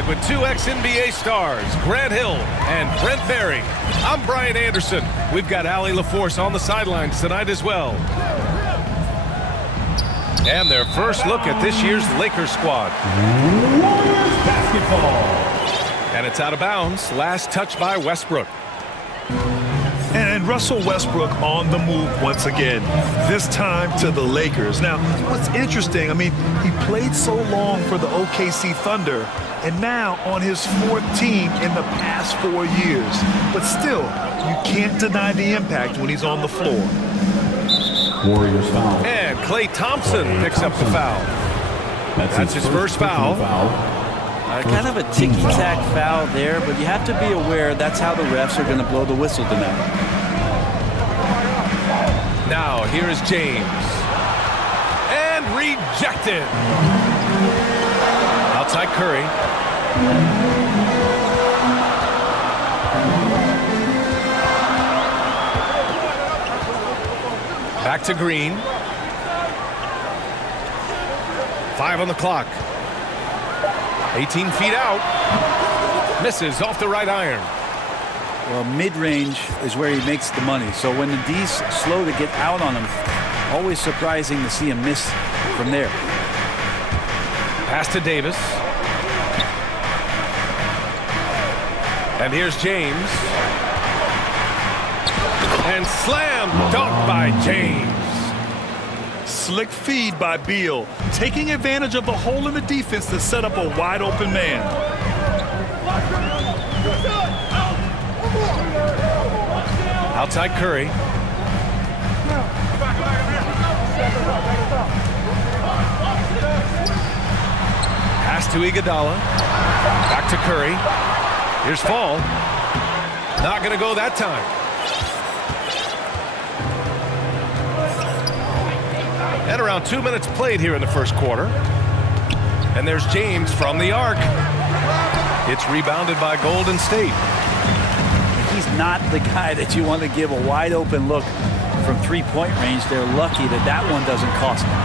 Courtside with two ex-NBA stars, Grant Hill and Brent Barry. I'm Brian Anderson. We've got Allie LaForce on the sidelines tonight as well. And their first look at this year's Lakers squad. Warriors basketball. And it's out of bounds. Last touch by Westbrook. And Russell Westbrook on the move once again, this time to the Lakers. Now, what's interesting, I mean, he played so long for the OKC Thunder, and now on his fourth team in the past 4 years. But still, you can't deny the impact when he's on the floor. Warriors foul. And Klay Thompson picks up the foul. That's his first foul. Kind of a ticky-tack foul there, but you have to be aware that's how the refs are going to blow the whistle tonight. Now, here is James. And rejected. Outside Curry. Back to Green. 5 on the clock. 18 feet out. Misses off the right iron. Well, mid-range is where he makes the money. So when the D's slow to get out on him, always surprising to see him miss from there. Pass to Davis. And here's James. And slam dunk by James. Slick feed by Beal, taking advantage of the hole in the defense to set up a wide open man. Outside Curry. Pass to Iguodala. Back to Curry. Here's Fall. Not going to go that time. And around 2 minutes played here in the first quarter. And there's James from the arc. It's rebounded by Golden State. He's not the guy that you want to give a wide open look from three-point range. They're lucky that that one doesn't cost them.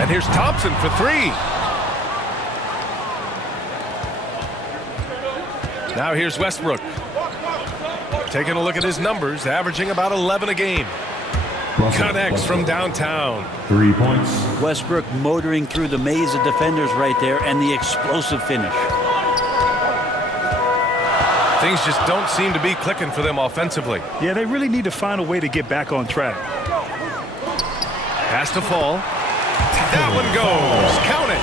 And here's Thompson for three. Now here's Westbrook. Taking a look at his numbers, averaging about 11 a game. Connects from downtown. 3 points. Westbrook motoring through the maze of defenders right there, and the explosive finish. Things just don't seem to be clicking for them offensively. Yeah, they really need to find a way to get back on track. Pass to Fall. That one goes. Count it.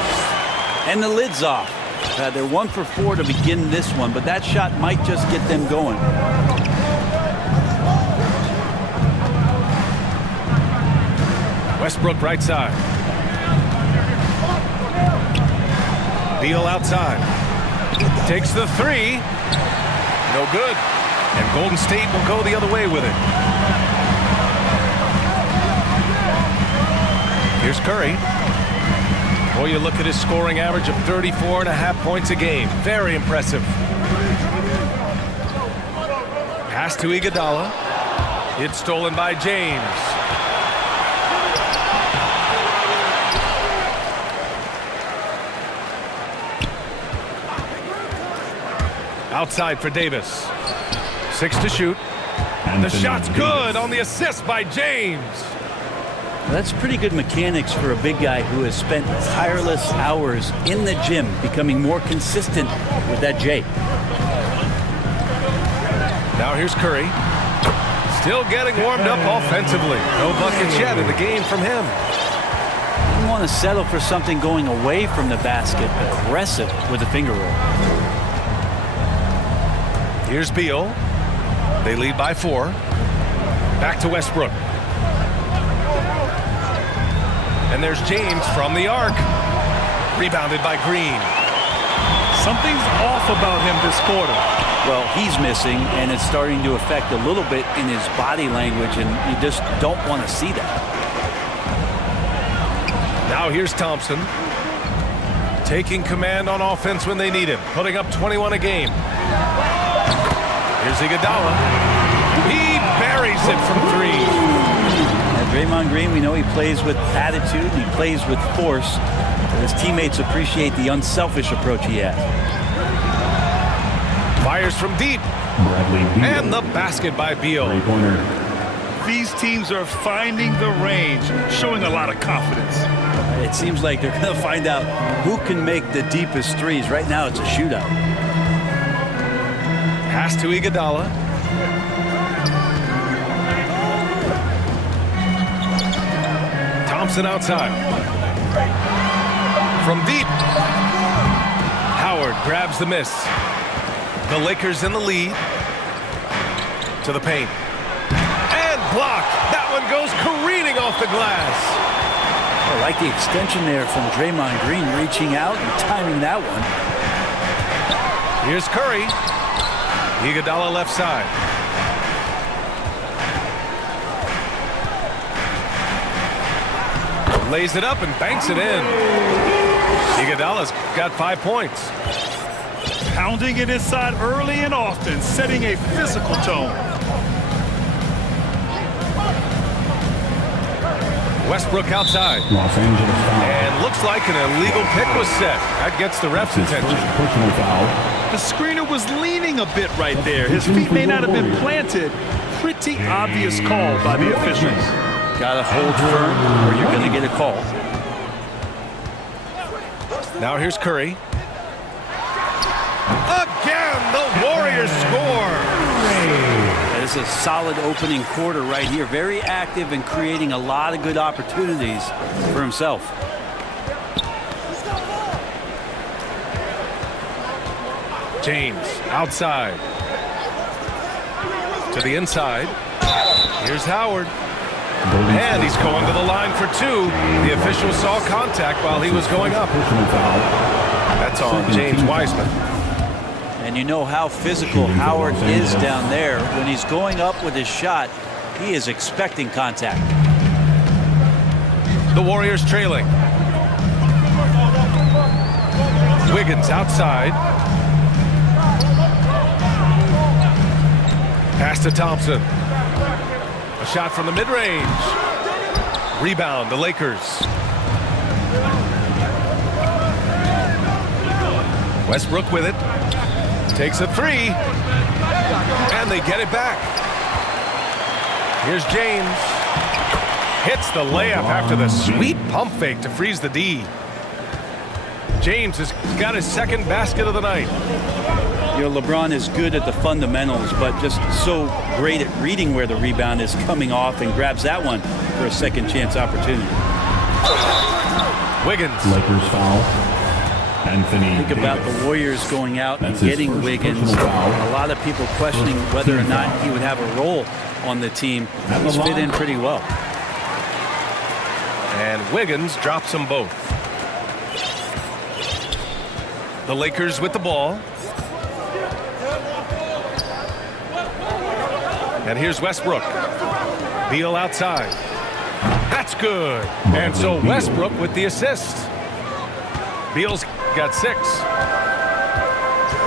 And the lid's off. They're 1 for 4 to begin this one, but that shot might just get them going. Westbrook right side. Beal outside. Takes the three. No good. And Golden State will go the other way with it. Here's Curry. Boy, you look at his scoring average of 34.5 points a game. Very impressive. Pass to Iguodala. It's stolen by James. Outside for Davis. 6 to shoot. And the shot's good on the assist by James. That's pretty good mechanics for a big guy who has spent tireless hours in the gym, becoming more consistent with that J. Now here's Curry. Still getting warmed up offensively. No buckets yet in the game from him. You want to settle for something going away from the basket, aggressive with the finger roll. Here's Beal. They lead by 4. Back to Westbrook. And there's James from the arc. Rebounded by Green. Something's off about him this quarter. Well, he's missing, and it's starting to affect a little bit in his body language, and you just don't want to see that. Now here's Thompson. Taking command on offense when they need him. Putting up 21 a game. Here's Iguodala. He buries it from 3. Draymond Green, we know he plays with attitude, he plays with force. But his teammates appreciate the unselfish approach he has. Fires from deep. Bradley Beal. And the basket by Beal. Three-pointer. These teams are finding the range, showing a lot of confidence. It seems like they're going to find out who can make the deepest threes. Right now, it's a shootout. Pass to Iguodala. Thompson outside. From deep. Howard grabs the miss. The Lakers in the lead. To the paint. And blocked. That one goes careening off the glass. I like the extension there from Draymond Green, reaching out and timing that one. Here's Curry. Iguodala left side. Lays it up and banks it in. Iguodala's got 5 points. Pounding it inside early and often, setting a physical tone. Westbrook outside. Los Angeles foul. And looks like an illegal pick was set. That gets the ref's His attention. first personal foul. The screener was leaning a bit right there. His feet may not have been planted. Pretty obvious call by the officials. Got to hold firm or you're going to get a call. Now here's Curry. Again, the Warriors score. That is a solid opening quarter right here. Very active and creating a lot of good opportunities for himself. James outside. To the inside. Here's Howard. And he's going to the line for two. The official saw contact while he was going up. Personal foul. That's on James Wiseman. And you know how physical Howard is down there. When he's going up with his shot, he is expecting contact. The Warriors trailing. Wiggins outside. Pass to Thompson. A shot from the mid-range. Rebound, the Lakers. Westbrook with it. Takes a three. And they get it back. Here's James. Hits the layup after the sweet pump fake to freeze the D. James has got his second basket of the night. You know, LeBron is good at the fundamentals, but just so great at reading where the rebound is coming off and grabs that one for a second chance opportunity. Wiggins. Lakers foul. Anthony Think about Davis. the Warriors going out That's and his getting first Wiggins. personal foul. A lot of people questioning whether or not he would have a role on the team. At the He's fit line. in pretty well. And Wiggins drops them both. The Lakers with the ball. And here's Westbrook. Beal outside. That's good. And so Westbrook with the assist. Beal's got 6.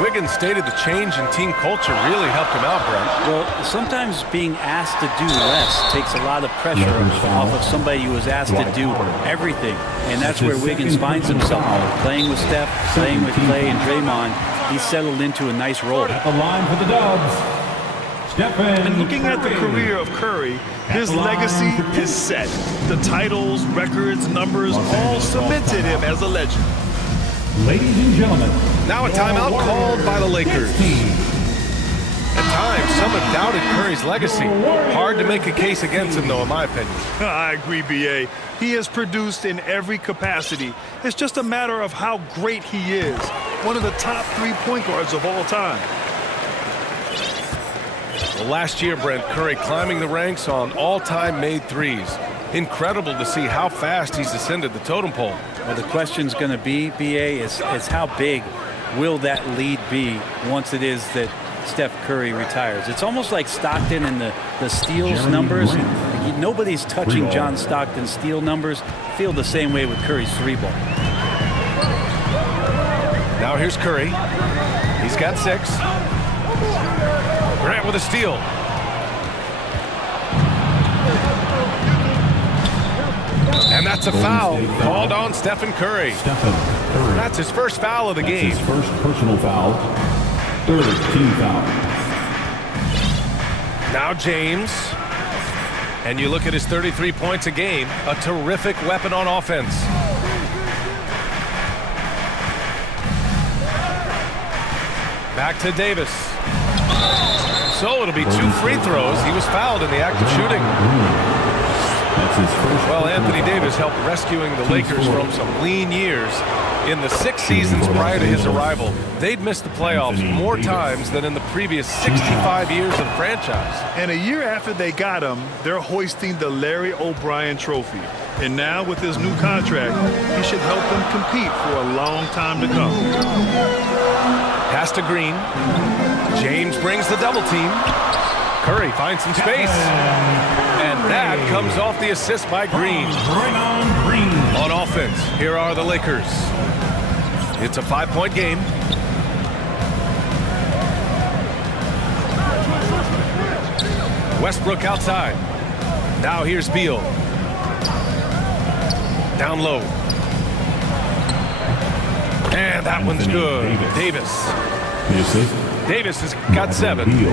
Wiggins stated the change in team culture really helped him out, Brent. Well, sometimes being asked to do less takes a lot of pressure off of somebody who was asked to do everything. And that's where Wiggins finds himself. Playing with Steph, playing with Clay and Draymond, he's settled into a nice role. At the line for the Dubs. And looking at the career of Curry, his legacy is set. The titles, records, numbers all cemented him as a legend. Ladies and gentlemen. Now a timeout called by the Lakers. At times, some have doubted Curry's legacy. Hard to make a case against him, though, in my opinion. I agree, B.A. He has produced in every capacity. It's just a matter of how great he is. One of the top 3 point guards of all time. Well, last year, Brent, Curry climbing the ranks on all-time made threes. Incredible to see how fast he's ascended the totem pole. Well, the question's going to be, B.A., is how big will that lead be once it is that Steph Curry retires? It's almost like Stockton and the steals numbers. Nobody's touching John Stockton's steal numbers. Feel the same way with Curry's 3-ball. Now here's Curry. He's got 6. Grant with a steal. And that's a foul called on Stephen Curry. Stephen Curry. That's his first foul of the That's game. his first personal foul. Third team foul. Now James. And you look at his 33 points a game, a terrific weapon on offense. Back to Davis. So it'll be 2 free throws. He was fouled in the act of shooting. That's his first. Well, Anthony Davis helped rescuing the Lakers from some lean years. In the 6 seasons prior to his arrival, they'd missed the playoffs more times than in the previous 65 years of the franchise. And a year after they got him, they're hoisting the Larry O'Brien Trophy. And now with his new contract, he should help them compete for a long time to come. Pass to Green. James brings the double team. Curry finds some space. And that comes off the assist by Green. Draymond Green. On offense, here are the Lakers. It's a 5-point game. Westbrook outside. Now here's Beal. Down low. And that one's good. Davis. The assist. Davis has got 7. Beal.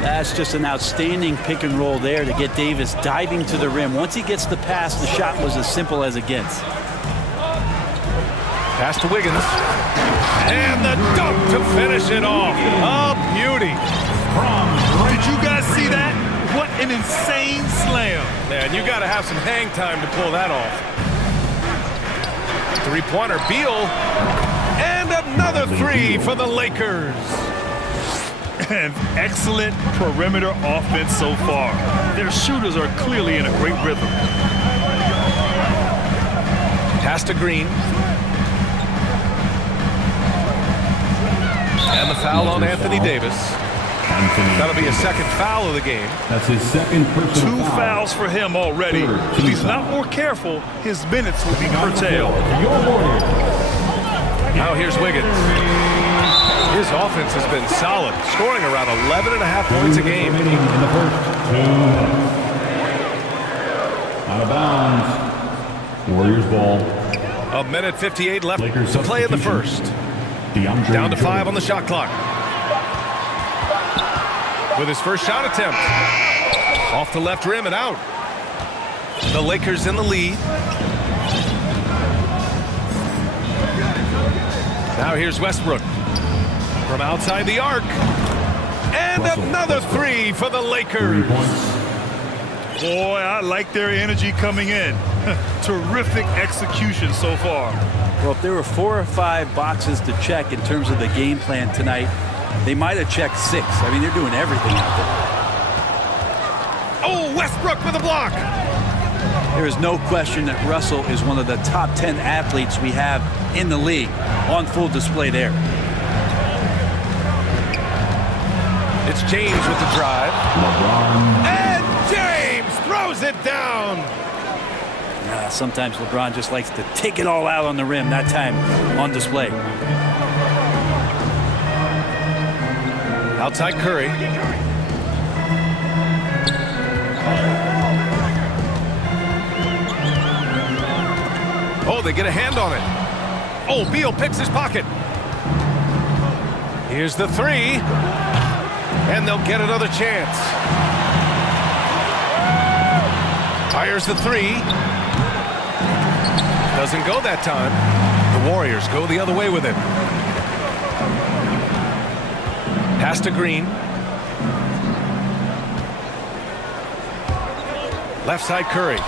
That's just an outstanding pick and roll there to get Davis diving to the rim. Once he gets the pass, the shot was as simple as it gets. Pass to Wiggins. And the dunk to finish it off. A beauty. Did you guys see that? What an insane slam. Man, you got to have some hang time to pull that off. 3-pointer, Beal. And another 3 for the Lakers. And excellent perimeter offense so far. Their shooters are clearly in a great rhythm. Pass to Green. And the foul on Anthony Davis. That'll be a second foul of the game. That's his second personal 2 fouls for him already. If he's not more careful, his minutes will be curtailed. Your Warriors. Now here's Wiggins. His offense has been solid, scoring around 11.5 points a game. In the first 2. Out of bounds. Warriors ball. A minute 58 left Lakers to play in the substitution. first. Down to 5 on the shot clock. With his first shot attempt. Off the left rim and out. The Lakers in the lead. Now here's Westbrook. From outside the arc. And another 3 for the Lakers. Boy, I like their energy coming in. Terrific execution so far. Well, if there were 4 or 5 boxes to check in terms of the game plan tonight, they might have checked 6. I mean, they're doing everything out there. Oh, Westbrook with a block. There is no question that Russell is one of the top 10 athletes we have in the league, on full display there. It's James with the drive. LeBron. And James throws it down. Sometimes LeBron just likes to take it all out on the rim, that time on display. Outside Curry. Oh, they get a hand on it. Oh, Beal picks his pocket. Here's the 3. And they'll get another chance. Fires the 3. Doesn't go that time. The Warriors go the other way with it. Pass to Green. Left side Curry.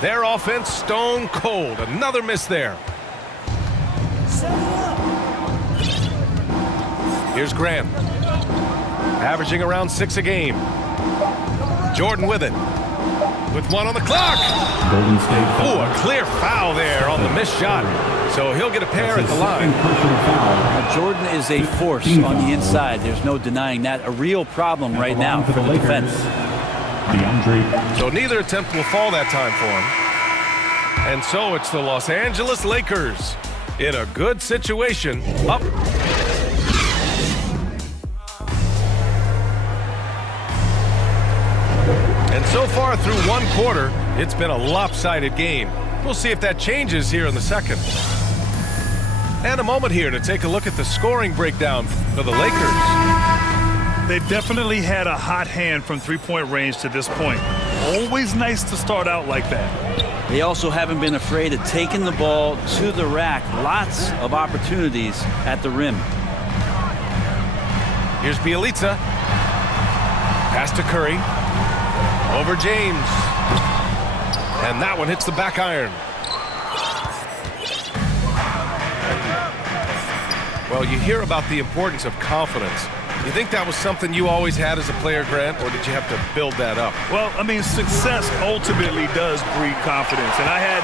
Their offense stone cold. Another miss there. Here's Grant. Averaging around 6 a game. Jordan with it. With 1 on the clock. Golden State. Oh, a clear foul there on the missed shot. So he'll get a pair at the line. Jordan is a force on the inside. There's no denying that. A real problem right now for the defense. So neither attempt will fall that time for him. And so it's the Los Angeles Lakers in a good situation. Up. And so far through 1 quarter, It's been a lopsided game. We'll see if that changes here in the second. And a moment here to take a look at the scoring breakdown for the Lakers. They definitely had a hot hand from three-point range to this point. Always nice to start out like that. They also haven't been afraid of taking the ball to the rack. Lots of opportunities at the rim. Here's Bielitsa. Pass to Curry. Over James. And that one hits the back iron. Well, you hear about the importance of confidence. You think that was something you always had as a player, Grant, or did you have to build that up? Well, I mean, success ultimately does breed confidence. And I had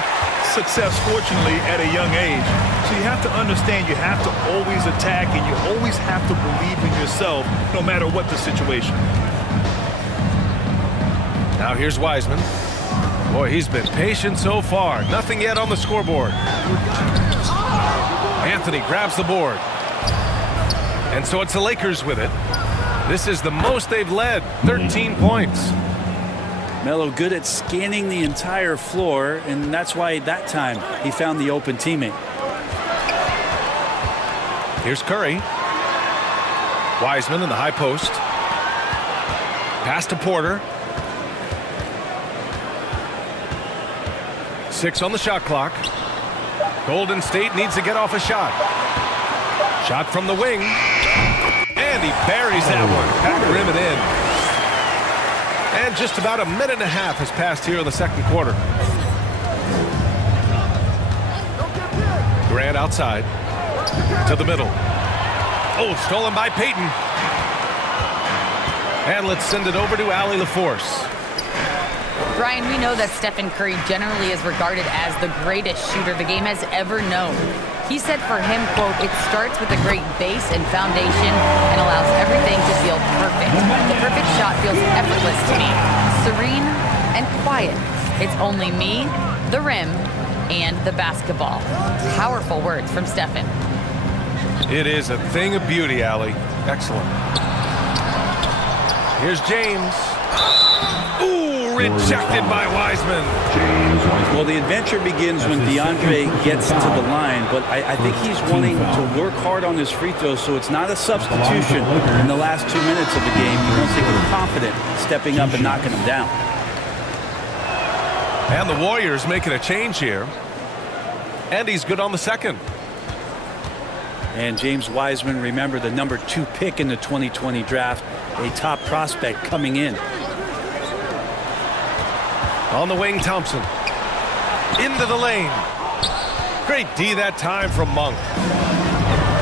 success, fortunately, at a young age. So you have to understand you have to always attack and you always have to believe in yourself no matter what the situation. Now here's Wiseman. Boy, he's been patient so far. Nothing yet on the scoreboard. Anthony grabs the board. And so it's the Lakers with it. This is the most they've led, 13 points. Melo good at scanning the entire floor, and that's why that time he found the open teammate. Here's Curry. Wiseman in the high post. Pass to Porter. 6 on the shot clock. Golden State needs to get off a shot. Shot from the wing. And he buries that one. Back rim and in. And just about a minute and a half has passed here in the second quarter. Grant outside. To the middle. Oh, stolen by Payton. And let's send it over to Allie LaForce. Brian, we know that Stephen Curry generally is regarded as the greatest shooter the game has ever known. He said for him, quote, "It starts with a great base and foundation and allows everything to feel perfect. The perfect shot feels effortless to me, serene and quiet. It's only me, the rim, and the basketball." Powerful words from Stephen. It is a thing of beauty, Allie. Excellent. Here's James. Ooh, rejected by Wiseman. Well, the adventure begins when DeAndre gets to the line, but I think he's wanting to work hard on his free throws, so it's not a substitution in the last 2 minutes of the game. He wants to get confident stepping up and knocking him down. And the Warriors making a change here. And he's good on the second. And James Wiseman, remember, the number 2 pick in the 2020 draft, a top prospect coming in. On the wing, Thompson. Into the lane. Great D that time from Monk.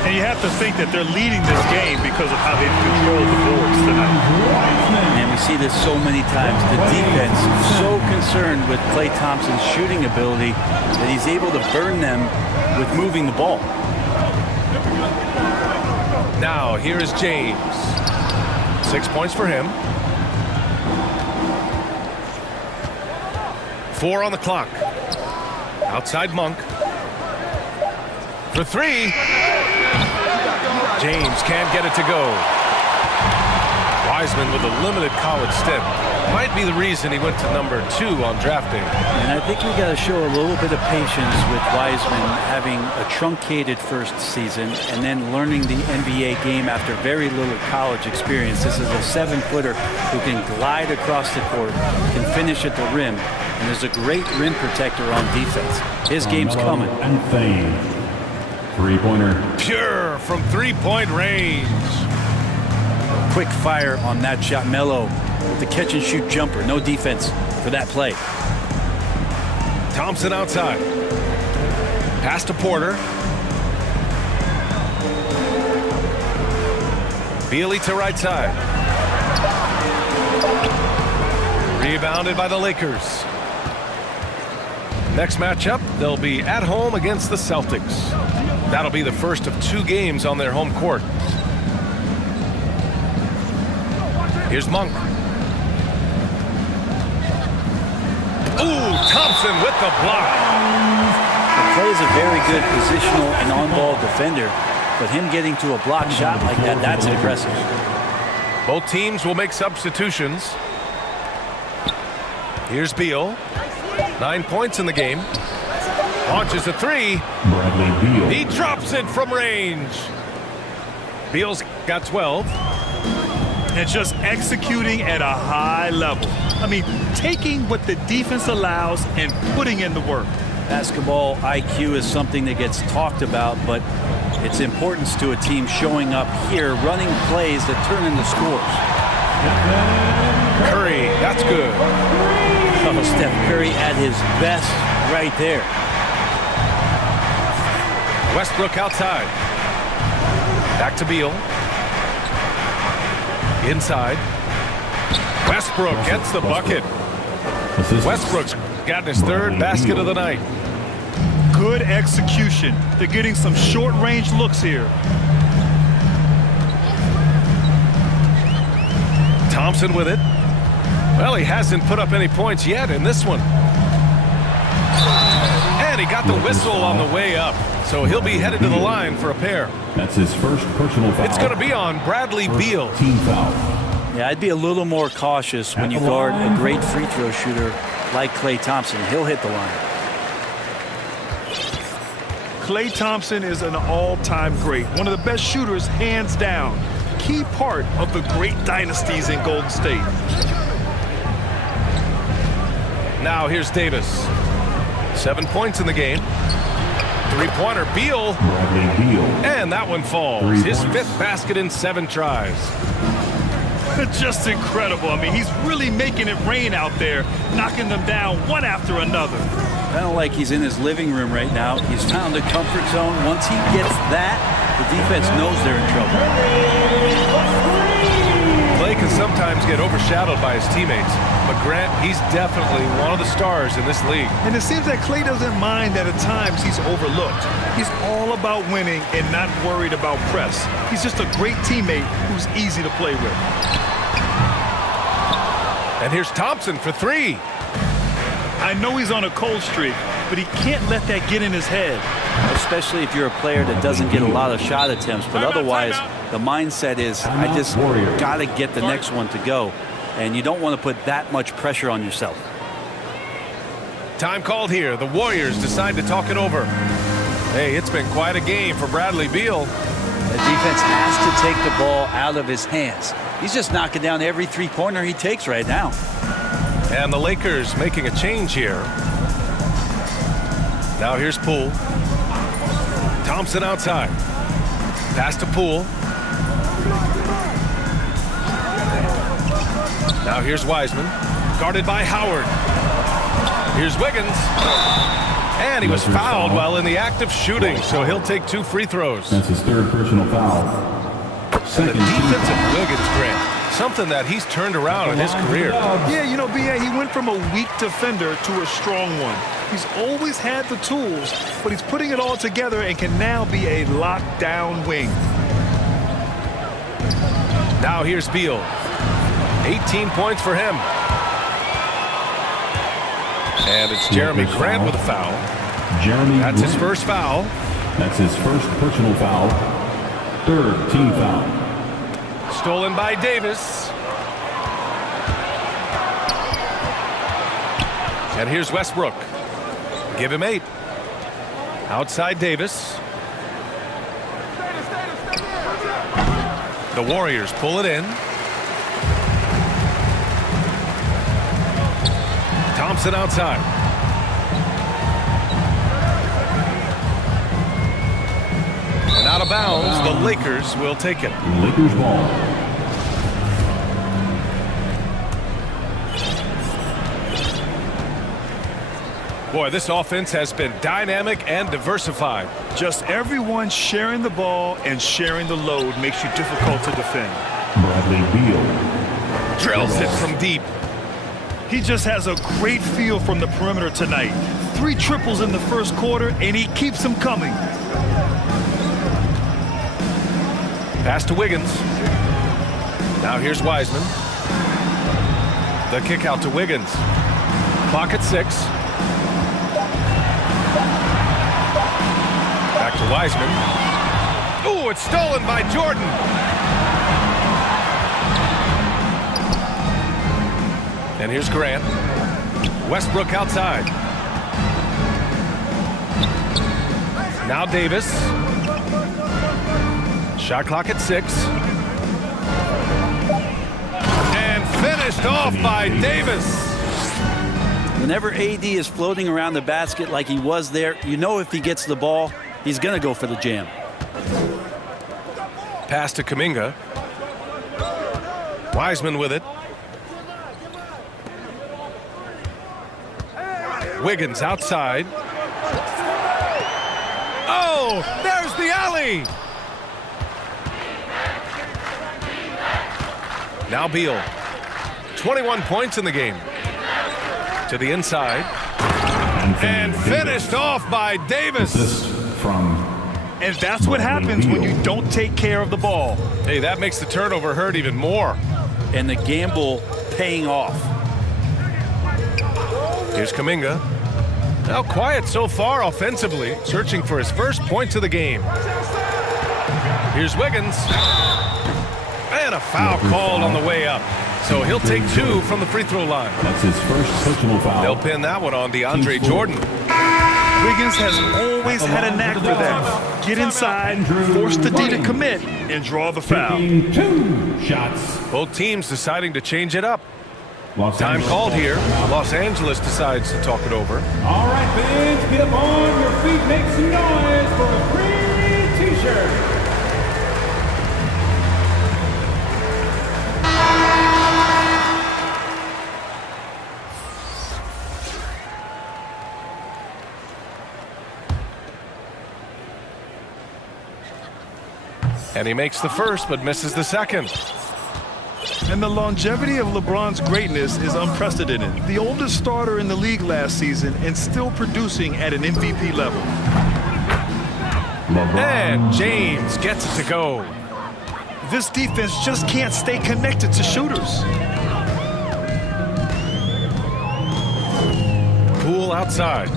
And you have to think that they're leading this game because of how they've controlled the boards tonight. And we see this so many times. The defense so concerned with Klay Thompson's shooting ability that he's able to burn them with moving the ball. Now, here is James. 6 points for him. 4 on the clock. Outside Monk. For 3. James can't get it to go. Wiseman with a limited college stint. Might be the reason he went to number 2 on draft day. And I think we got to show a little bit of patience with Wiseman having a truncated first season and then learning the NBA game after very little college experience. This is a 7-footer who can glide across the court, can finish at the rim, and is a great rim protector on defense. His game's coming. Anthony. Three-pointer. Pure from 3-point range. Quick fire on that shot. Melo with the catch and shoot jumper. No defense for that play. Thompson outside. Pass to Porter. Beasley to right side. Rebounded by the Lakers. Next matchup, they'll be at home against the Celtics. That'll be the first of 2 games on their home court. Here's Monk. Ooh, Thompson with the block. Klay is a very good positional and on-ball defender, but him getting to a block shot like that, that's impressive. Both teams will make substitutions. Here's Beal. 9 points in the game. Launches a three. Bradley Beal. He drops it from range. Beal's got 12. And just executing at a high level. I mean, taking what the defense allows and putting in the work. Basketball IQ is something that gets talked about, but its importance to a team showing up here, running plays that turn into scores. Curry, that's good. Oh, Steph Curry at his best right there. Westbrook outside. Back to Beal. Inside. Westbrook gets the bucket. Westbrook's gotten his third basket of the night. Good execution. They're getting some short-range looks here. Thompson with it. Well, he hasn't put up any points yet in this one. And he got the whistle on the way up, so he'll be headed to the line for a pair. That's his first personal foul. It's going to be on Bradley Beal. Team foul. Yeah, I'd be a little more cautious when you guard a great free throw shooter like Klay Thompson. He'll hit the line. Klay Thompson is an all-time great. One of the best shooters, hands down. Key part of the great dynasties in Golden State. Now here's Davis. 7 points in the game. Three-pointer, Beal. Bradley Beal. And that one falls. 3 His points. fifth basket in 7 tries. Just incredible. I mean, he's really making it rain out there, knocking them down one after another. Kind of like he's in his living room right now. He's found a comfort zone. Once he gets that, the defense knows they're in trouble. Klay can sometimes get overshadowed by his teammates, but Grant, he's definitely one of the stars in this league. And it seems that Klay doesn't mind that at times he's overlooked. He's all about winning and not worried about press. He's just a great teammate who's easy to play with. And here's Thompson for 3. I know he's on a cold streak, but he can't let that get in his head. Especially if you're a player that doesn't get a lot of shot attempts. But otherwise, the mindset is, I just got to get the next one to go. And you don't want to put that much pressure on yourself. Time called here. The Warriors decide to talk it over. Hey, it's been quite a game for Bradley Beal. The defense has to take the ball out of his hands. He's just knocking down every three-pointer he takes right now. And the Lakers making a change here. Now here's Poole. Thompson outside. Pass to Poole. Now here's Wiseman. Guarded by Howard. Here's Wiggins. And he was fouled while in the act of shooting, so he'll take 2 free throws. That's his third personal foul. And the defense of Wiggins, Grant. Something that he's turned around in his career. Yeah, you know, B.A., he went from a weak defender to a strong one. He's always had the tools, but he's putting it all together and can now be a lockdown wing. Now here's Beal. 18 points for him. And it's Jeremy Grant with a foul. That's his first foul. That's his first personal foul. Third team foul. Stolen by Davis. And here's Westbrook. Give him 8. Outside Davis. The Warriors pull it in. Thompson outside. And out of bounds, the Lakers will take it. Lakers ball. Boy, this offense has been dynamic and diversified. Just everyone sharing the ball and sharing the load makes you difficult to defend. Bradley Beal. Drills it from deep. He just has a great feel from the perimeter tonight. 3 triples in the first quarter, and he keeps them coming. Pass to Wiggins. Now here's Wiseman. The kick out to Wiggins. Clock at 6. Back to Wiseman. Ooh, it's stolen by Jordan. And here's Grant. Westbrook outside. Now Davis. Shot clock at 6. And finished off by Davis. Whenever AD is floating around the basket like he was there, you know if he gets the ball, he's going to go for the jam. Pass to Kuminga. Wiseman with it. Wiggins outside. Oh, there's the alley. Now Beal. 21 points in the game. To the inside. And finished off by Davis. And that's what happens when you don't take care of the ball. Hey, that makes the turnover hurt even more. And the gamble paying off. Here's Kuminga. Now quiet so far offensively, searching for his first points of the game. Here's Wiggins. And a foul called on the way up. So he'll take 2 from the free throw line. That's his first personal foul. They'll pin that one on DeAndre Jordan. Wiggins has always had a knack for that. Get inside, force the D to commit, and draw the foul. 2 shots. Both teams deciding to change it up. Los Time Angeles. called here. Los Angeles decides to talk it over. All right, fans, get up on your feet, make some noise for a free T-shirt. And he makes the first, but misses the second. And the longevity of LeBron's greatness is unprecedented. The oldest starter in the league last season and still producing at an MVP level. And James gets it to go. This defense just can't stay connected to shooters. Poole outside.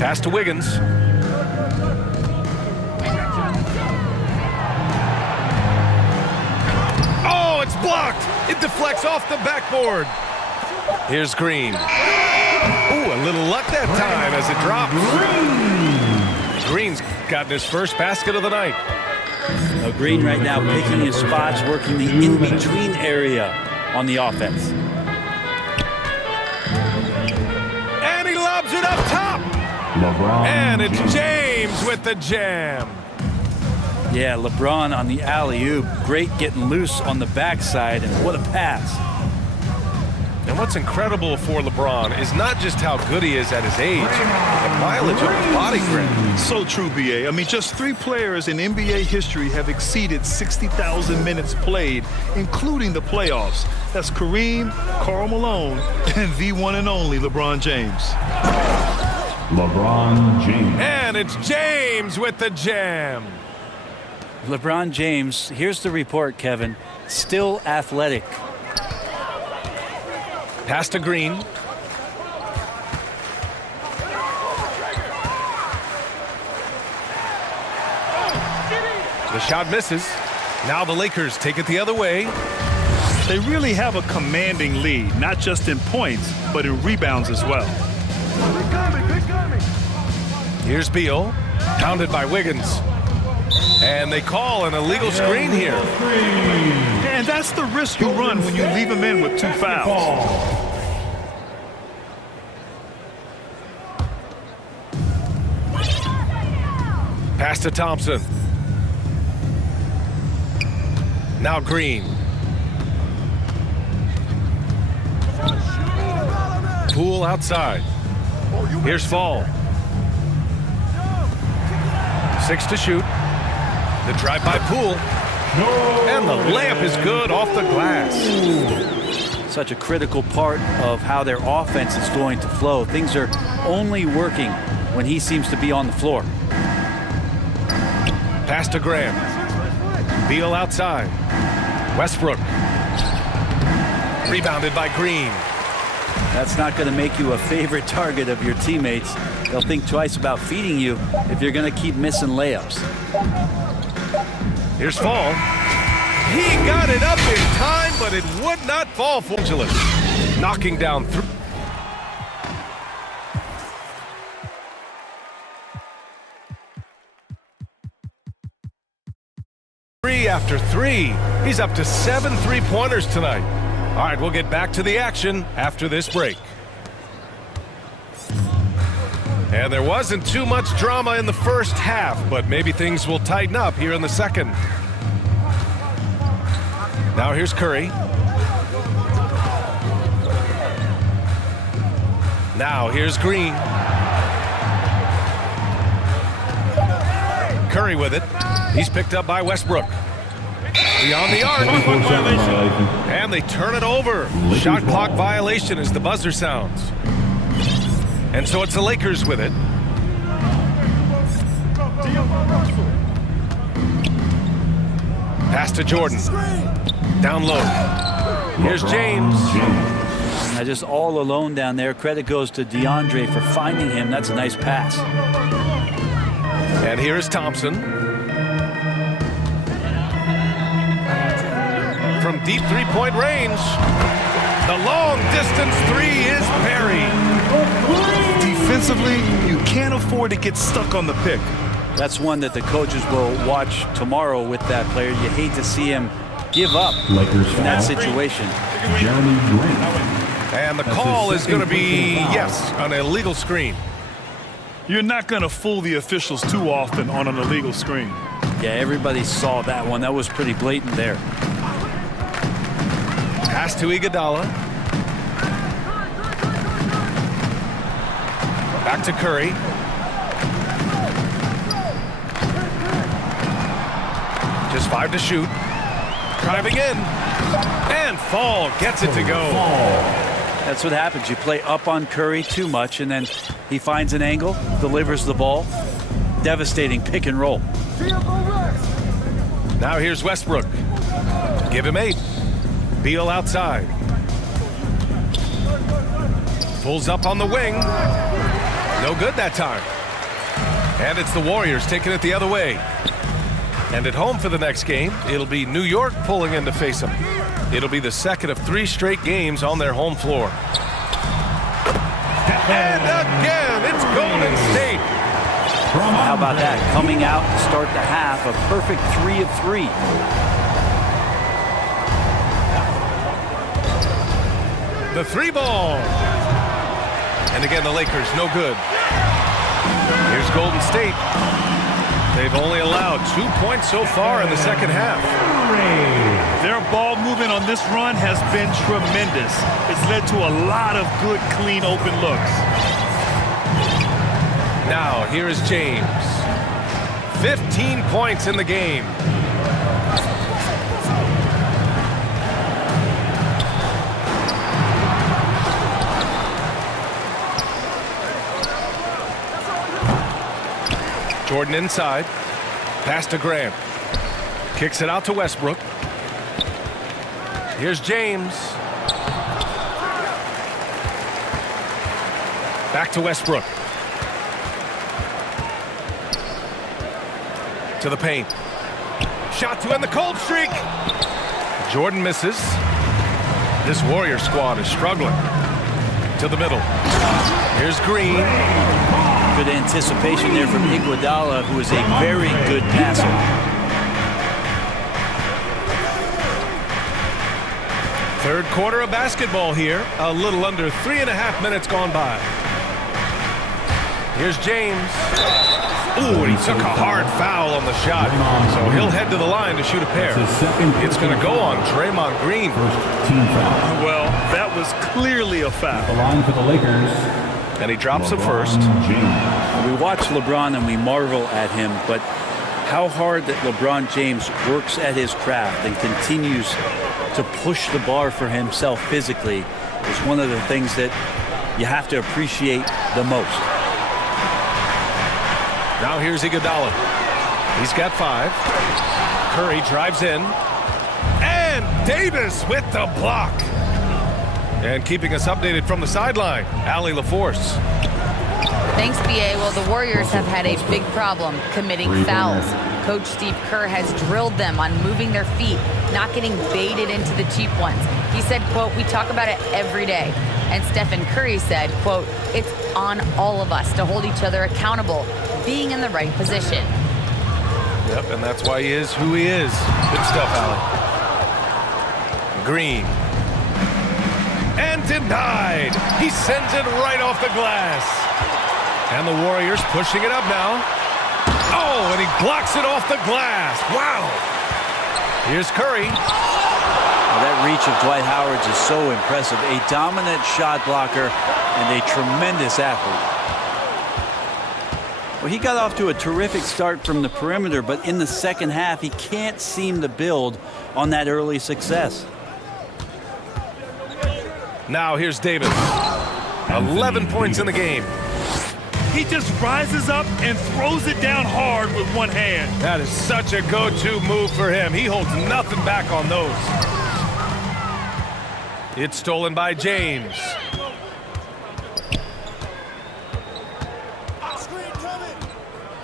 Pass to Wiggins. Oh, it's blocked. It deflects off the backboard. Here's Green. Ooh, a little luck that time as it drops. Green's gotten his first basket of the night. Now Green right now picking his spots, working the in-between area on the offense. And he lobs it up top. LeBron And it's James. James with the jam. Yeah, LeBron on the alley-oop. Great getting loose on the backside, and what a pass. And what's incredible for LeBron is not just how good he is at his age, the mileage of his body grip. So true, BA. I mean, just 3 players in NBA history have exceeded 60,000 minutes played, including the playoffs. That's Kareem, Karl Malone, and the one and only LeBron James. LeBron James. And it's James with the jam. LeBron James, here's the report, Kevin, still athletic. Pass to Green. The shot misses. Now the Lakers take it the other way. They really have a commanding lead, not just in points, but in rebounds as well. Here's Beal, pounded by Wiggins. And they call an illegal screen here. And that's the risk you run when you leave him in with 2 fouls. Pass to Thompson. Now Green. Poole outside. Here's Fall. 6 to shoot. The drive by Poole. And the layup is good off the glass. Such a critical part of how their offense is going to flow. Things are only working when he seems to be on the floor. Pass to Graham. Beal outside. Westbrook. Rebounded by Green. That's not going to make you a favorite target of your teammates. They'll think twice about feeding you if you're going to keep missing layups. Here's Fall. He got it up in time, but it would not fall for Angeles. Knocking down through. after 3. He's up to 7 3-pointers tonight. All right, we'll get back to the action after this break. And there wasn't too much drama in the first half, but maybe things will tighten up here in the second. Now here's Curry. Now here's Green. Curry with it. He's picked up by Westbrook. Beyond the arc. And they turn it over. Shot clock violation as the buzzer sounds. And so it's the Lakers with it. Pass to Jordan. Down low. Here's James. Now just all alone down there. Credit goes to DeAndre for finding him. That's a nice pass. And here is Thompson. From deep three-point range. The long distance 3 is buried. Defensively, you can't afford to get stuck on the pick. That's one that the coaches will watch tomorrow with that player. You hate to see him give up Lakers in that foul. situation. Jeremy Grant. And the call is going to be, yes, an illegal screen. You're not going to fool the officials too often on an illegal screen. Yeah, everybody saw that one. That was pretty blatant there. Pass to Iguodala. Back to Curry. Just 5 to shoot. Driving in. And Fall gets it to go. That's what happens. You play up on Curry too much, and then he finds an angle, delivers the ball. Devastating pick and roll. Now here's Westbrook. Give him 8. Beal outside. Pulls up on the wing. No good that time. And it's the Warriors taking it the other way. And at home for the next game, it'll be New York pulling in to face them. It'll be the second of 3 straight games on their home floor. And again, it's Golden State. How about that? Coming out to start the half, a perfect 3 of 3. The 3 ball. And again, the Lakers, no good. Here's Golden State. They've only allowed 2 points so far in the second half. Their ball movement on this run has been tremendous. It's led to a lot of good, clean, open looks. Now, here is James. 15 points in the game. Jordan inside. Pass to Grant. Kicks it out to Westbrook. Here's James. Back to Westbrook. To the paint. Shot to end the cold streak. Jordan misses. This Warrior squad is struggling. To the middle. Here's Green. Good anticipation there from Iguodala, who is a very good passer. Third quarter of basketball here. A little under 3.5 minutes gone by. Here's James. Ooh, and he took a hard foul on the shot. So he'll head to the line to shoot a pair. It's going to go on Draymond Green. Team foul. Well, that was clearly a foul. The line for the Lakers. And he drops it first. James. We watch LeBron and we marvel at him, but how hard that LeBron James works at his craft and continues to push the bar for himself physically is one of the things that you have to appreciate the most. Now here's Iguodala. He's got 5. Curry drives in. And Davis with the block. And keeping us updated from the sideline, Allie LaForce. Thanks, B.A. Well, the Warriors have had a big problem committing fouls. Coach Steve Kerr has drilled them on moving their feet, not getting baited into the cheap ones. He said, quote, "We talk about it every day." And Stephen Curry said, quote, "It's on all of us to hold each other accountable, being in the right position." Yep, and that's why he is who he is. Good stuff, Allen. Green. And denied. He sends it right off the glass. And the Warriors pushing it up now. Oh, and he blocks it off the glass. Wow. Here's Curry. Well, that reach of Dwight Howard is so impressive. A dominant shot blocker and a tremendous athlete. Well, he got off to a terrific start from the perimeter, but in the second half, he can't seem to build on that early success. Now here's Davis. 11 points in the game. He just rises up and throws it down hard with one hand. That is such a go-to move for him. He holds nothing back on those. It's stolen by James.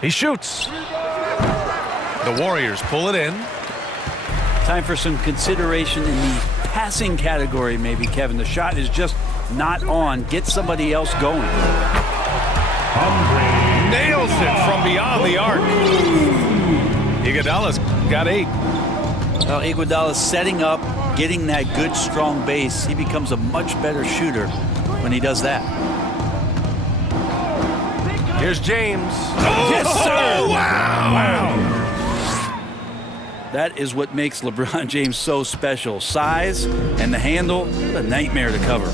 He shoots. The Warriors pull it in. Time for some consideration in the passing category, maybe, Kevin. The shot is just not on. Get somebody else going. Nails it from beyond the arc. Iguodala's got 8. Well, Iguodala setting up, getting that good, strong base. He becomes a much better shooter when he does that. Here's James. Oh, yes, sir. Wow. That is what makes LeBron James so special. Size and the handle, what a nightmare to cover.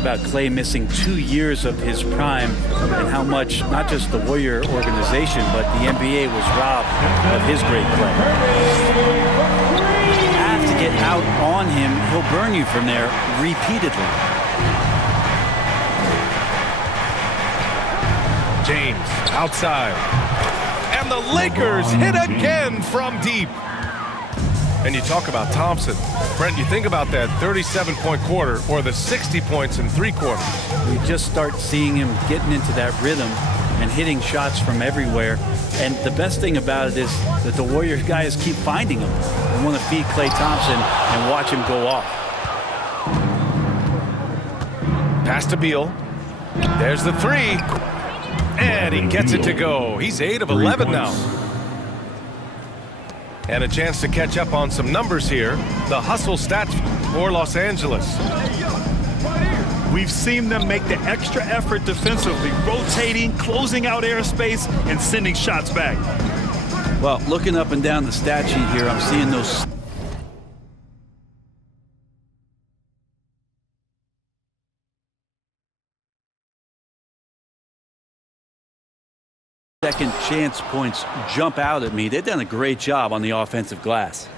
About Clay missing 2 years of his prime and how much not just the Warrior organization but the NBA was robbed of his great play. You have to get out on him. He'll burn you from there repeatedly. James outside. And the Lakers hit again from deep. And you talk about Thompson. Brent, you think about that 37-point quarter or the 60 points in 3 quarters. You just start seeing him getting into that rhythm and hitting shots from everywhere. And the best thing about it is that the Warriors guys keep finding him. They want to feed Klay Thompson and watch him go off. Pass to Beal. There's the 3. And he gets it to go. He's 8 of 11 now. And a chance to catch up on some numbers here. The hustle stats for Los Angeles. We've seen them make the extra effort defensively, rotating, closing out airspace, and sending shots back. Well, looking up and down the stat sheet here, I'm seeing those second chance points jump out at me. They've done a great job on the offensive glass.